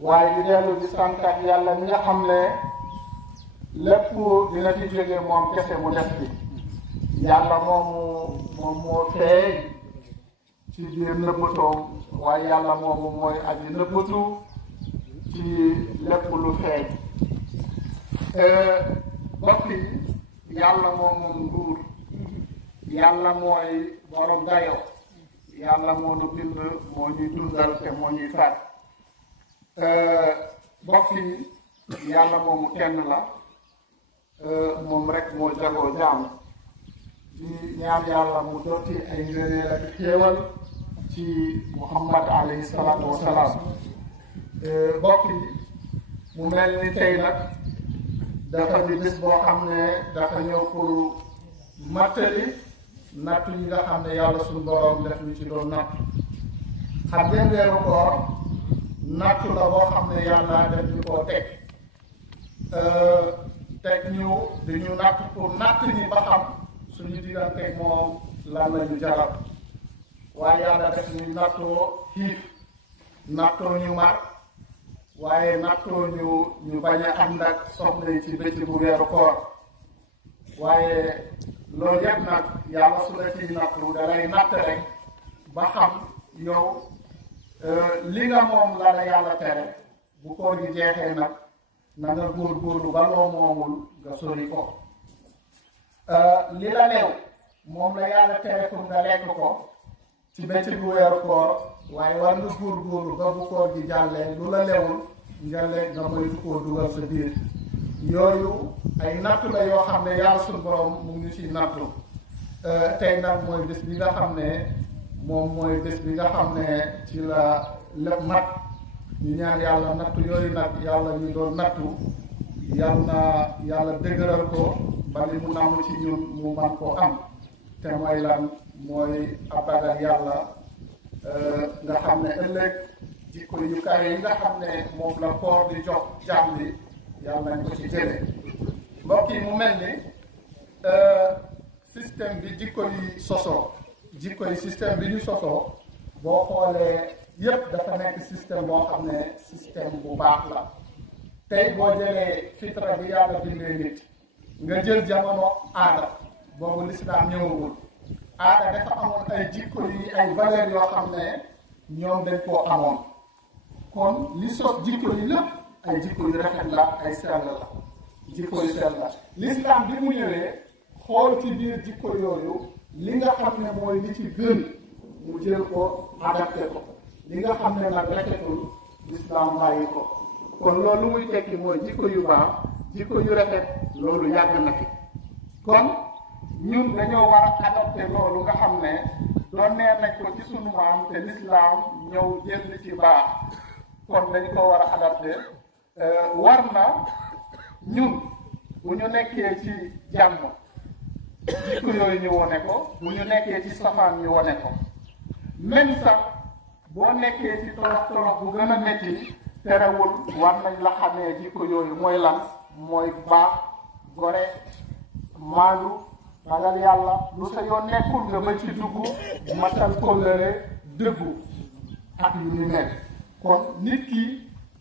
waaye di dellu di santaat yàlla mi nga xam ne lépp dina fi jóge moom kese mu def bi yàlla moom moo feeñ ci biir nëbbatoom waaye yàlla moomu mooy aji nëbbatu ci lépp lu feeñ bokk yi yàlla moom nguur yàlla mooy borom dayo yàlla moo nu bind moo ñuy dundal te moo ñuy faat bokk yi yàlla moomu kenn la moom rek moo jagoo jaam di ñaan yàlla mu dotti ay ngëneel ak xéewal ci Muhammad alayhi salaatu wa salaam bokk yi mu mel ni tey nag dafa di bés boo xam ne dafa ñëw pour mattali nattu yi nga xam ne yàlla suñu borom def ñu ci doon nattu xam ngeen weeru koor nattu la boo xam ne yàlla def ñu koo teg ñu di ñu natt pour natt ñi ba xam suñu diggante moom lan la ñu jaral waaye yàlla def ñu nattoo xiif nattoo ñu mar waaye nattoo ñu bañ a ànd ak soxla yi ci bëccëgu bu weeru koor waaye loolu yëpp nag yàlla su la ciy nattu da lay natt rek ba xam yow li nga moom la la yàlla tere bu koor gi jeexee nag na nga góorgóorlu ba loo moomul nga sori ko li la leew moom la yàlla tere pour nga lekk ko ci bëccëgu weeru koor waaye war nga góorgóorlu ba bu koor gi jàllee lu la lewul nga lekk nga moytu koo dugal sa biir yooyu ay nattu la yoo xam ne yàlla suñu borom mu ngi ci nattu tey nag mooy bés bi nga xam ne moom mooy bés bi nga xam ne ci la lépp mat ñu ñaan yàlla nattu yooyu nag yàlla ñu doon nattu yàlla dëgëral ko ba li mu namm ci ñun mu man koo am te mooy lan mooy abagal yàlla nga xam ne ëllëg jikko yu kawe yi nga xam ne moom la koor di jox jàmm bi yàlla nañ ko ci jële mbokk yi mu mel ni système bi jikko yi sosoo système bi ñu sosoo boo xoolee yépp dafa nekk système boo xam ne système bu baax la tey boo jëlee fitra bi yàlla bindee nit nga jël jamono aada boobu lislaam ñëwagul aada dafa amoon ay jikko yi ay valeurs yoo xam ne ñoom dañ koo amoon kon li sos jikko yi lépp ay jikko yu rafet la ay sell la jikko yu sell la lislaam bi mu ñëwee xool ci biir jikko yooyu li nga xam ne mooy li ci gën mu jël ko adapté ko li nga xam ne nag rafetul lislaam bàyyi ko kon loolu muy tekki mooy jikko yu baax jikko yu rafet loolu yàgg na fi kon ñun dañoo war a adapté loolu nga xam ne doon nee nañ ko ci sunu maam te lislaam ñëw jël li ci baax kon dañ ko war a adapté war na ñun bu ñu nekkee ci jàmm jikko yooyu ñu wone ko bu ñu nekkee ci safaan ñu wone ko même sax boo nekkee ci tolof tolof bu gën a metti terewul war nañ la xamee jikko yooyu mooy lan mooy baax gore maandu ragal yàlla lu sa yoon nekkul nga ba ci dugg matal kóllëre dëggu ak yu ni nekk kon nit ki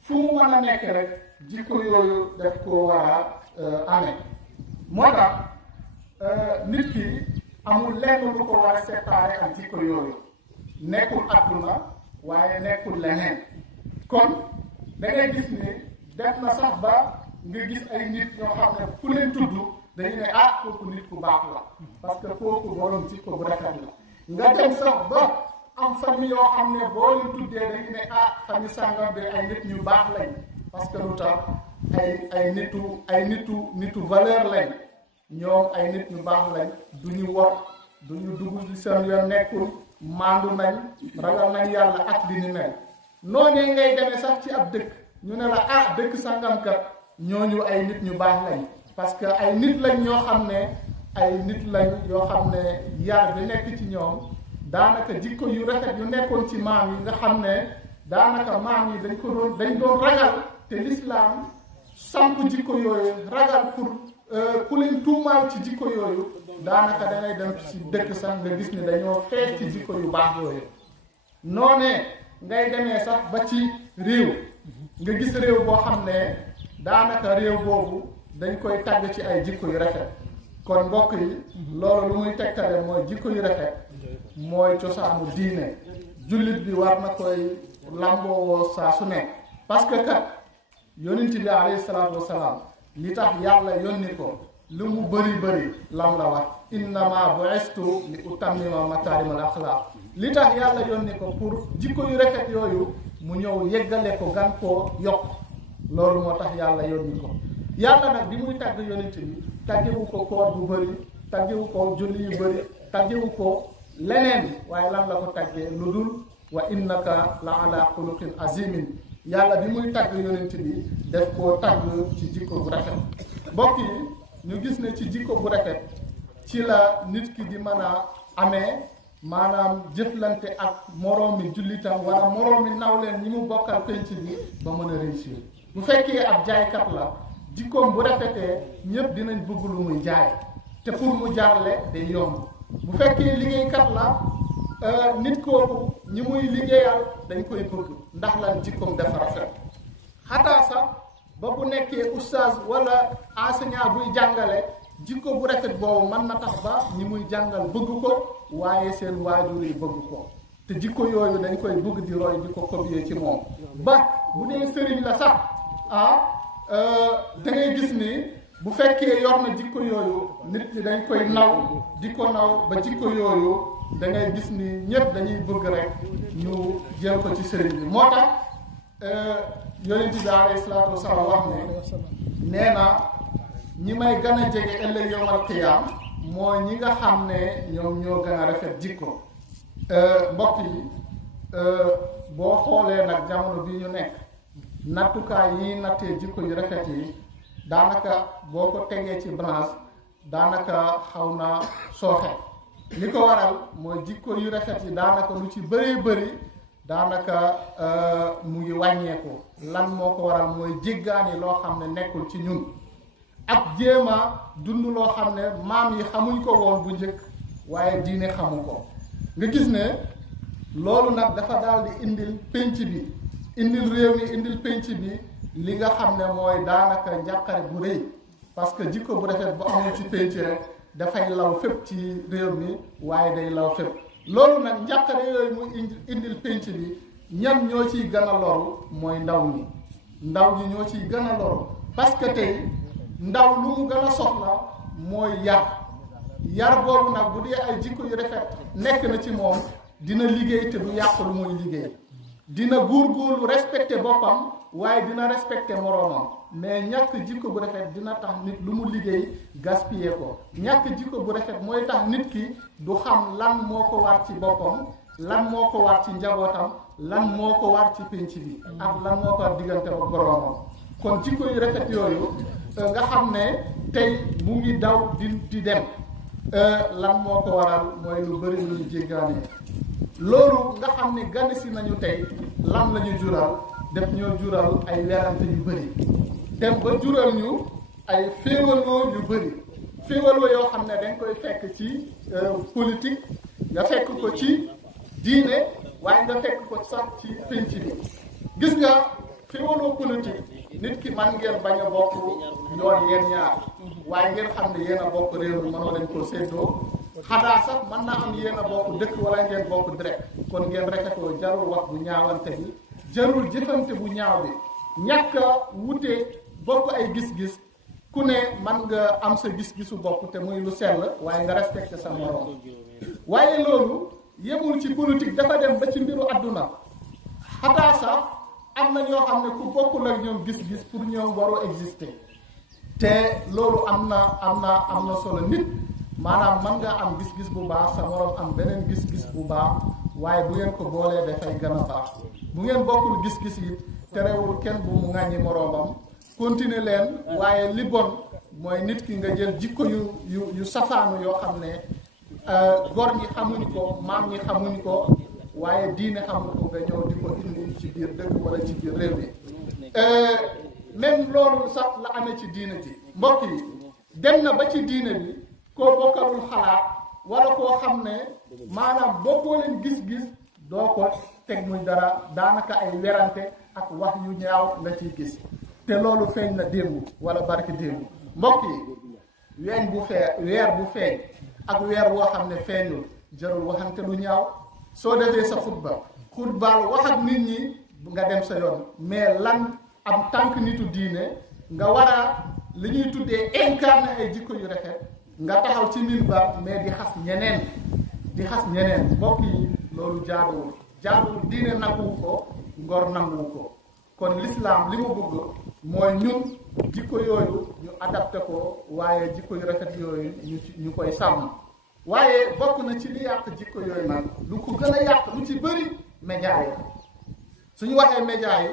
fu mu mën a nekk rek jikko yooyu def ko war a amee moo tax nit ki amul lenn lu ko war a séparé ak jikko yooyu nekkul àdduna waaye nekkul leneen kon da ngay gis ni def na sax ba nga gis ay nit ñoo xam ne ku leen tudd dañu ne kooku nit ku baax la parce que kooku borom jikko bu rafet la nga dem sax ba am famille yoo xam ne boo leen tuddee dañu ne famille sàngam bi ay nit ñu baax lañ parce que lu tax ay nitu valeur lañ ñoom ay nit ñu baax lañ du ñu wor du ñu dugg ci seen yoon nekkul maandu nañ ragal nañ yàlla ak li ni mel noonee ngay demee sax ci ab dëkk ñu ne la dëkk sàngamkat ñooñu ay nit ñu baax lañ parce que ay nit lañ ñoo xam ne ay nit lañ yoo xam ne yar bi nekk ci ñoom daanaka jikko yu rafet yu nekkoon ci maam yi nga xam ne daanaka maam yi dañ doon ragal te lislaam samp jikko yooyu ragal pour ku leen tuumaal ci jikko yooyu daanaka dangay dem ci dëkk sax nga gis ne dañoo xeex ci jikko yu baax yooyu noonee ngay demee sax ba ci réew nga gis réew boo xam ne daanaka réew boobu dañ koy tàgg ci ay jikko yu rafet kon mbokk yi loolu lu muy tegtale mooy jikko yu rafet mooy cosaanu diine jullit bi war na koy làmboowoo saa su nekk parce que kat yonent bi alayhi salaatu wasalaam li tax yàlla yónni ko lu mu bëri lam la wax innama bu'istu li utammima makaarimal axlaaq li tax yàlla yónni ko pour jikko yu rafet yooyu mu ñëw yeggale ko gan koo yokk loolu moo tax yàlla yónni ko yàlla nag bi muy tàgg yonent bi tàggewu ko koor bu bëri tàggewu ko julli yu bëri tàggewu ko leneen waaye lan la ko tàggee lu dul wa innaka la ala xuluqin azimin yàlla bi muy tàgg yonent bi def koo tàgg ci jikko bu rafet mbokk yi ñu gis ne ci jikko bu rafet ci la nit ki di mën a amee maanaam jëflante ak moroomi jullitam wala moroomi nawleen ñi mu bokkal penc bi ba mën a réussir bu fekkee ab jaaykat la jikkoom bu rafetee ñëpp dinañ bëgg lu muy jaay te pour mu jaarle day yomb bu fekkee liggéeykat la nit kooku ñi muy liggéeyal dañ koy bëgg ndax lan jikkoom dafa rafet xataa sax ba bu nekkee oustaz wala enseignant buy jàngale jikko bu rafet boobu mën na tax ba ñi muy jàngal bëgg ko waaye seen waajur yi bëgg ko te jikko yooyu dañ koy bëgg di roy di ko copier ci moom ba bu dee sëriñ la sax da ngay gis ni bu fekkee yor na jikko yooyu nit ñi dañ koy naw di ko naw ba jikko yooyu da ngay gis ni ñëpp dañuy bëgg rek ñu jël ko ci sëriñ bi moo tax yonent bi alayhi salaatu wasalaam wax ne nee na ñi may gën a jege ëllëg yawmal qiyaam mooy ñi nga xam ne ñoom ñoo gën a rafet jikko mbokk yi boo xoolee nag jamono bi ñu nekk nattukaay yi nattee jikko yu rafet yi daanaka boo ko tegee ci branche daanaka xaw na sooxe li ko waral mooy jikko yu rafet yi daanaka lu ci bëri daanaka mu ngi wàññeeku lan moo ko waral mooy jéggaani loo xam ne nekkul ci ñun ak jéema dund loo xam ne maam yi xamuñ ko woon bu njëkk waaye diine xamu ko nga gis ne loolu nag dafa daal di indil penc bi indil réew mi indil penc bi li nga xam ne mooy daanaka njàqare bu rëy parce que jikko bu rafet bu amul ci penc rek dafay law fépp ci réew mi waaye day law fépp loolu nag njàqare yooyu muy indil penc bi ñan ñoo ciy gën a loru mooy ndaw ñi ñoo ciy gën a loru parce que tey ndaw lu mu gën a soxla mooy yar boobu nag bu dee ay jikko yu rafet nekk na ci moom dina liggéey te du yàq lu muy liggéey dina góorgóorlu respecté boppam waaye dina respecté moroomam mais ñàkk jikko bu rafet dina tax nit lu mu liggéey gaspiller ko ñàkk jikko bu rafet mooy tax nit ki du xam lan moo ko war ci boppam lan moo ko war ci njabootam lan moo ko war ci pénc bi ak lan moo ko war diggante ba boroomam kon jikko yu rafet yooyu nga xam ne tey mu ngi daw di dem lan moo ko waral mooy lu bëri lu ñu jéggaane loolu nga xam ne gane si nañu tey lan la ñu jural def ñoo jural ay werante yu bëri dem ba jural ñu ay féewaloo yu bëri féewaloo yoo xam ne dañ koy fekk ci politique nga fekk ko ci diine waaye nga fekk ko sax ci penc bi gis nga féewaloo politique nit ki man ngeen bañ a bokk yoon yéen ñaar waaye ngeen xam ne yéen a bokk réew mi mënoo leen ko séddoo xanaa sax mën naa am yéen a bokk dëkk wala ngeen bokk direct kon ngeen rafetoo jarul wax bu ñaawante bi jarul jëfante bu ñaaw bi ñàkk a wute bokk ay gis-gis ku ne man nga am sa gis-gisu bopp te muy lu sell waaye nga respecté sa morom waaye loolu yemul ci politique dafa dem ba ci mbiru àdduna xataa sax am na ñoo xam ne ku bokkul ak ñoom gis-gis pour ñoom waroo exister te loolu am na solo nit maanaam mën nga am gis-gis bu baax sa morom am beneen gis-gis bu baax waaye bu ngeen ko boolee dafay gën a baax bu ngeen bokkul gis-gis yi terewul kenn bu mu ŋàññi moroomam continuer leen waaye li bon mooy nit ki nga jël jikko yu safaanu yoo xam ne gor ñi xamuñ ko maam ñi xamuñ ko waaye diine xamuñ ko nga ñëw di ko indi ci biir dëkk wala ci biir réew mi même loolu sax la amee ci diine ji mbokk yi dem na ba ci diine bi koo bokkalul xalaat wala koo xam ne maanaam bokkoo leen gis-gis doo ko teg muy dara daanaka ay werante ak wax yu ñaaw nga ciy gis te loolu feeñ na démb wala barki démb mbokk yi weer bu feeñ ak weer woo xam ne feeñul jarul waxante lu ñaaw soo defee sa xutbaal wax ak nit ñi nga dem sa yoon mais lan am tànk nitu diine nga war a li ñuy tuddee incarner ay jikko yu rafet nga taxaw ci minbar mais di xas ñeneen mbokk yi loolu jaaduwul diine nanguwu ko ngor nanguwu ko kon l'islam li mu bëgg mooy ñun jikko yooyu ñu adapté ko waaye jikko yu rafet yooyu ñu koy sàmm waaye bokk na ci li yàq jikko yooyu nag lu ko gën a yàq lu ci bëri média yi suñu waxee média yi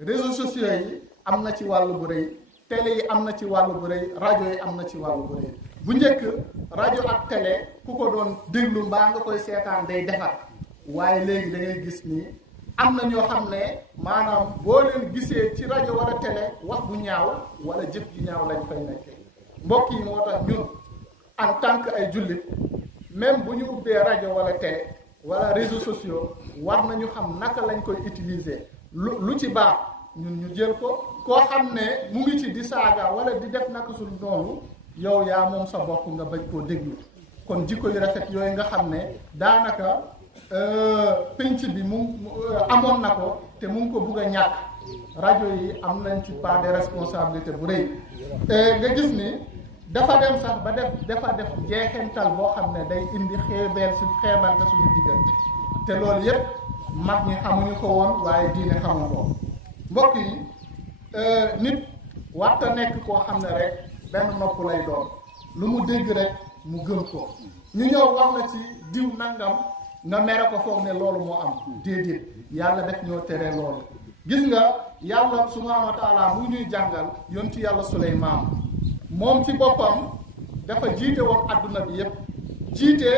réseaux sociaux yi am na ci wàllu bu rëy télé yi am na ci wàllu bu rëy rajo yi am na ci wàllu bu rëy bu njëkk rajo ak télé ku ko doon déglu mbaa nga koy seetaan day defar waaye léegi da ngay gis ni am na ñoo xam ne maanaam boo leen gisee ci rajo wala télé wax bu ñaaw wala jëf ju ñaaw lañ fay nekkee mbokk yi moo tax ñun en tant que ay jullit même bu ñu ubbee rajo wala télé wala réseaux sociaux war nañu xam naka lañ koy utiliser lu ci baax ñun ñu jël ko koo xam ne mu ngi ci di saaga wala di def naka sul noonu yow yaa moom sa bopp nga bañ koo déglu kon jikko yu rafet yooyu nga xam ne daanaka penc bi amoon na ko te mu ngi ko bugg a ñàkk rajo yi am nañ ci part de responsabilité bu rëy nga gis ni dafa dem sax ba dafa def jeexental boo xam ne day indi xeebante suñu diggante te loolu yépp mag ñi xamuñu ko woon waaye diine xamuñu ko mbokk yi nit warta nekk koo xam ne rek benn nopp lay doon lu mu dégg rek mu gëm ko ñu ñëw wax na ci diw nangam nga mere ko foog ne loolu moo am déedéet yàlla def ñoo tere loolu gis nga yàlla subhaanahu wa taala mu ñuy jàngal yontu yàlla Suleymaan moom ci boppam dafa jiite woon adduna bi yépp jiite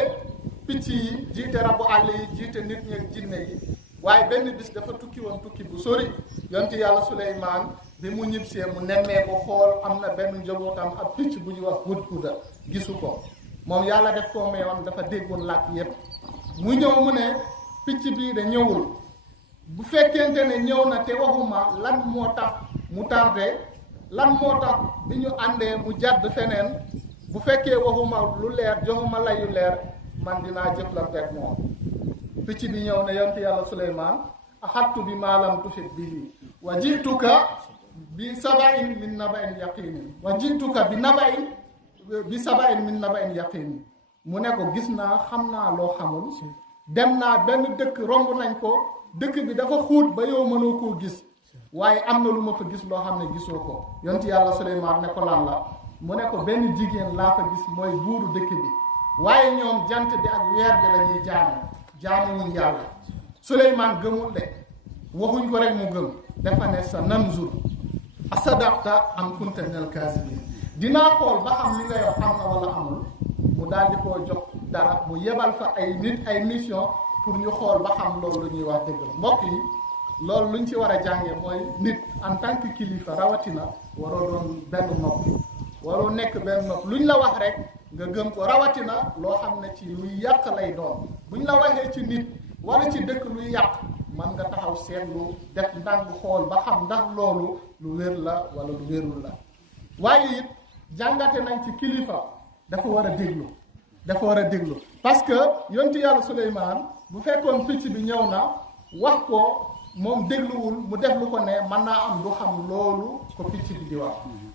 picc yi jiite rabu àll yi jiite nit ñi ak jinne yi waaye benn bis dafa tukki woon tukki bu sori yontu yàlla Suleymaan bi mu ñibbisee mu nemmee ko xool am na benn njabootam ab picc bu ñuy wax hudhuda gisu ko moom yàlla def koo meewoon dafa déggoon làkk yépp mu ñëw mu ne picc bii de ñëwul bu fekkente ne ñëw na te waxuma lan moo tax mu tardé lan moo tax bi ñu àndee mu jàdd feneen bu fekkee waxuma lu leer joxuma layu leer man dinaa jëflanteeg moom picc bi ñëw ne yonent yàlla Suleymaan axattu bi maalam tufit bihi wa jiituka bi sabain min nabain yaqinin wa jiituka bi sabain min nabain yaqinin mu ne ko gis naa xam naa loo xamul dem naa benn dëkk romb nañ ko dëkk bi dafa xuut ba yow mënoo koo gis waaye am na lu ma fa gis loo xam ne gisoo ko yonent yàlla Suleymaan ne ko lan la mu ne ko benn jigéen laa fa gis mooy buuru dëkk bi waaye ñoom jant bi ak weer bi la ñuy jaamuwuñ yàlla Suleymaan gëmul de waxuñ ko rek mu gëm dafa ne sa nanzur asadaqta am kunta minal kaazibin dinaa xool ba xam li nga yor am na wala amul mu daal di koo jox dara mu yebal fa ay nit ay mission pour ñu xool ba xam loolu lu ñuy wax dëgg mbokk yi loolu luñ ci war a jànge mooy nit en tant que kilifa rawatina waroo doon benn nopp waroo nekk benn nopp luñ la wax rek nga gëm ko rawatina loo xam ne ci luy yàq lay doon buñ la waxee ci nit wala ci dëkk luy yàq man nga taxaw seetlu def ndànk xool ba xam ndax loolu lu wér la wala lu wérul la waaye it jàngate nañ ci kilifa dafa war a déglu parce que yontu yàlla Suleymaan bu fekkoon picc bi ñëw na wax ko moom dégluwul mu def lu ko ne mën naa am du xam loolu ko picc bi di wax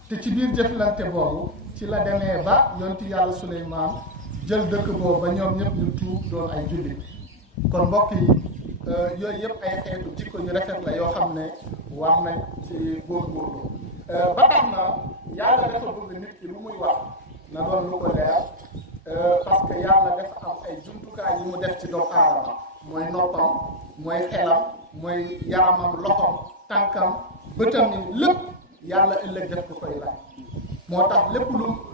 te ci biir jëflante boobu ci la demee ba yontu yàlla Suleymaan jël dëkk boobu ba ñoom ñëpp ñu tuub doon ay jullit kon mbokk yi yooyu yëpp ay xeetu jikko yu rafet la yoo xam ne war nañ ci góorgóorlu ba tax na yàlla dafa bëgg nit ki lu muy wax na doon lu ko leer parce que yàlla dafa am ay jumtukaay yi mu def ci doomu aadama mooy noppam mooy xelam mooy yaramam loxom tànkam bëtam ni lépp yàlla ëllëg def ko koy laaj moo tax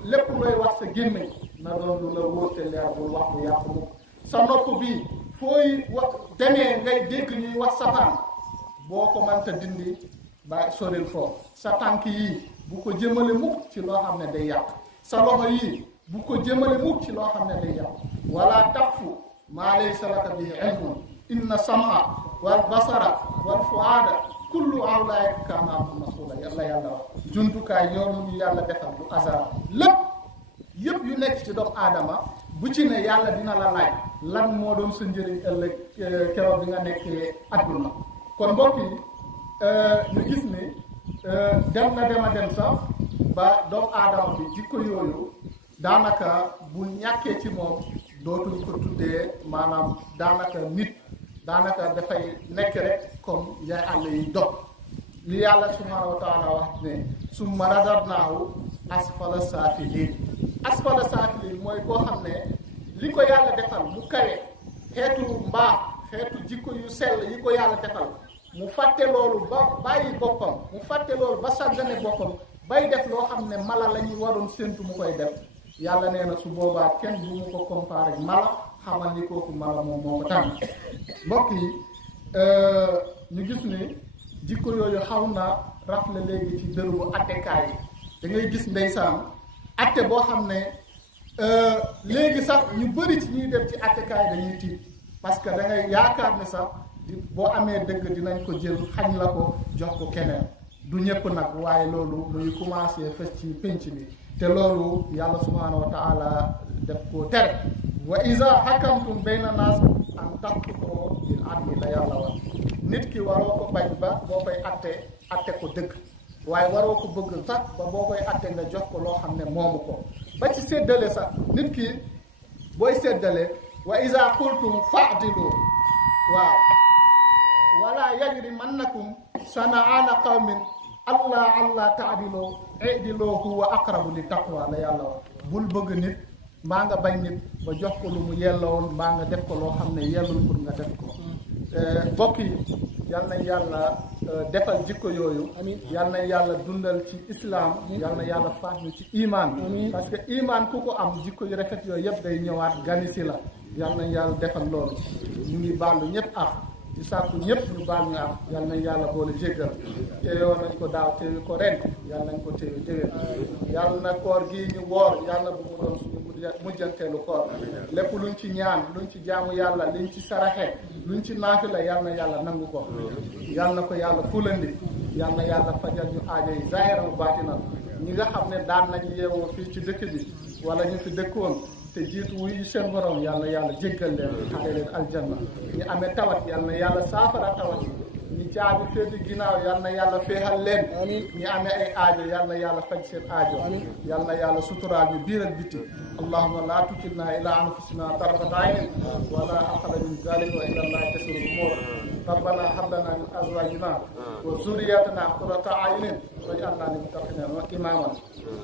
lépp looy wax sa gémmiñ na doon lu la wóote leer bul wax lu yàqu mukk sa nopp bii fooy wax demee ngay dégg ñuy wax safaan boo ko mënta dindi ba soril foofu sa tànk yii bu ko jëmale mukk ci loo xam ne day yàq sa loxo yii bu ko jëmale mukk ci loo xam ne day yàq wala taqfu maa laysa laka bihi ilmun inna sam'a wal basara wal fuada kullu awlaayka kaana anhu mas'uula yàlla wax jumtukaay yoonu ñu yàlla defal du hasard lépp yëpp yu nekk ci doomu aadama bu ci ne yàlla dina la laaj lan moo doon sa njëriñ ëllëg keroog bi nga nekkee adduna kon mbokk yi ñu gis ni dem na dem sax ba doomu aadama bi jikko yooyu daanaka bu ñàkkee ci moom dootuñ ko tuddee maanaam daanaka nit daanaka dafay nekk rek comme yaay àll yi dog li yàlla subhaanahu wa taala wax ne summa radadnaahu asfala saafiliin mooy koo xam ne li ko yàlla defal mu kawe xeetu mbaax xeetu jikko yu sell yi ko yàlla defal mu fàtte loolu ba bàyyi boppam mu fàtte loolu ba sàggane boppam bay def loo xam ne mala la ñu waroon séntu mu koy def yàlla nee na su boobaa kenn bu mu ko comparé ak mala xamal ni kooku mala moom moo ko tànn mbokk yi ñu gis ni jikko yooyu xaw na rafle léegi ci dërëbu attekaay yi da ngay gis ndeysaan atte boo xam ne léegi sax ñu bëri ci ñuy dem ci attekaay dañuy tiit parce que da ngay yaakaar ne sax boo amee dëgg dinañ ko jël xañ la ko jox ko keneen du ñëpp nag waaye loolu muy commencé fës ci pénc bi te loolu yàlla subhaanahu wa taala def koo tere wa iza hakamtum bayna naas an tahkumu bil adli la yàlla wax nit ki waroo ko bañ ba boo koy atte ko dëgg waaye waroo ko bëgg sax ba boo koy atte nga jox ko loo xam ne moomu ko ba ci séddale sax nit ki booy séddale wa iza qultum fa'dilu waaw wala yajrimannakum sana'ana qawmin allah ta'dilu i'dilu huwa aqrabu li taqwa la yàlla wax bul bëgg nit mbaa nga bañ nit ba jox ko lu mu yelloon mbaa nga def ko loo xam ne yellul pour nga def ko mbokk yi yal na yàlla defal jikko yooyu yal na yàlla dundal ci islam yal na yàlla faat ñu ci iman parce que iman ku ko am jikko yu rafet yooyu yëpp day ñëwaat ganisi la yal na yàlla defal loolu ñu ngi baalu ñëpp ak di sàkku ñëpp ñu baal ñu am yal nañ yàlla boole jéggal teewoo nañ ko daaw teewi ko ren yal nañ ko teewi déwén yàlla na koor gii ñu woor yàlla bu mu doon suñu mujjanteelu koor lépp luñ ci ñaan luñ ci jaamu yàlla liñ ci saraxe luñ ci naafila yal na yàlla nangu ko yal na ko yàlla fulandi yal na yàlla fajal ñu aajo yi zaahira wa baatina ñi nga xam ne daan nañ yeewoo fii ci dëkk bi wala ñu fi dëkkoon te jiitu wuy seen borom yal na yàlla jéggal leen xale leen aljanna ñu amee tawat yal na yàlla saafara tawat yi ñi caabi féeti ginnaaw yal na yàlla féexal leen ñi amee ay aajo yal na yàlla faj seen aajo yal na yàlla suturaal ñu biir ak biti allahumma la tukilna ila anfusina tarfata aynin wala aqala min zalika wa ila allahi tasiru umur ربنا هب لنا من ازواجنا وذرياتنا قرة اعين واجعلنا للمتقين اماما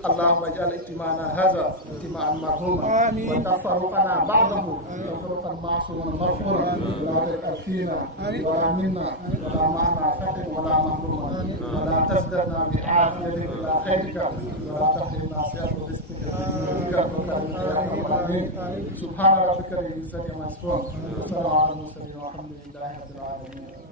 اللهم اجعل اجتماعنا هذا اجتماعا مرحوما وتفرقنا بعده تفرقا معصوما مغفورا لا تجعل فينا ولا منا ولا معنا فتن ولا مهروما ولا تزدنا بعافيه الى خيرك ولا تحرمنا سيئه رزقك سبحان ربك رب العزه عما يصفون وسلام على المرسلين والحمد لله رب العالمين